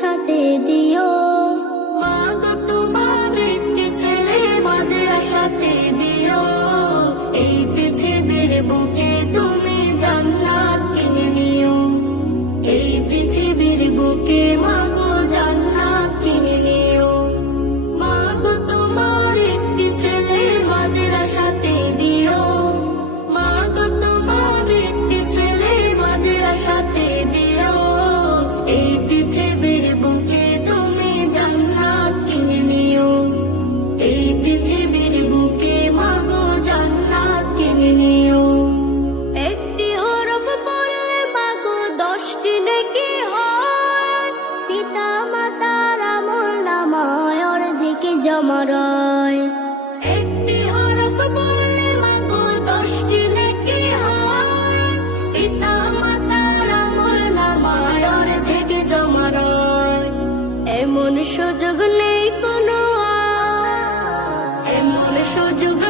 মাদ্রাসাতে দিও। মাগো তোমার একটি ছেলে মাদ্রাসাতে দিও। এই পৃথিবীর বুকে তুমি জান্নাত কিনে নিও। এই পৃথিবীর বুকে মাগো জান্নাত কিনে নিও। মাগো তোমার একটি ছেলে মাদ্রাসাতে দিও। মাগো তোমার একটি ছেলে মাদ্রাসাতে দিও। এই পৃথিবীর বুকে তুমি জান্নাত কিনে নিও। এই পৃথিবীর বুকে মাগো জান্নাত কিনে নিও। একটি হরফ পড়লে মাগো 10টি নেকি হয়। পিতা মাতার আমলনামায় অর্ধেকে জমা রয়। একটি হরফ পড়লে মাগো 10টি নেকি হয়। পিতা মাতার আমলনামায় অর্ধেকে জমা রয়। এমন সুযোগ নেই কোনো আর, এমন সুযোগ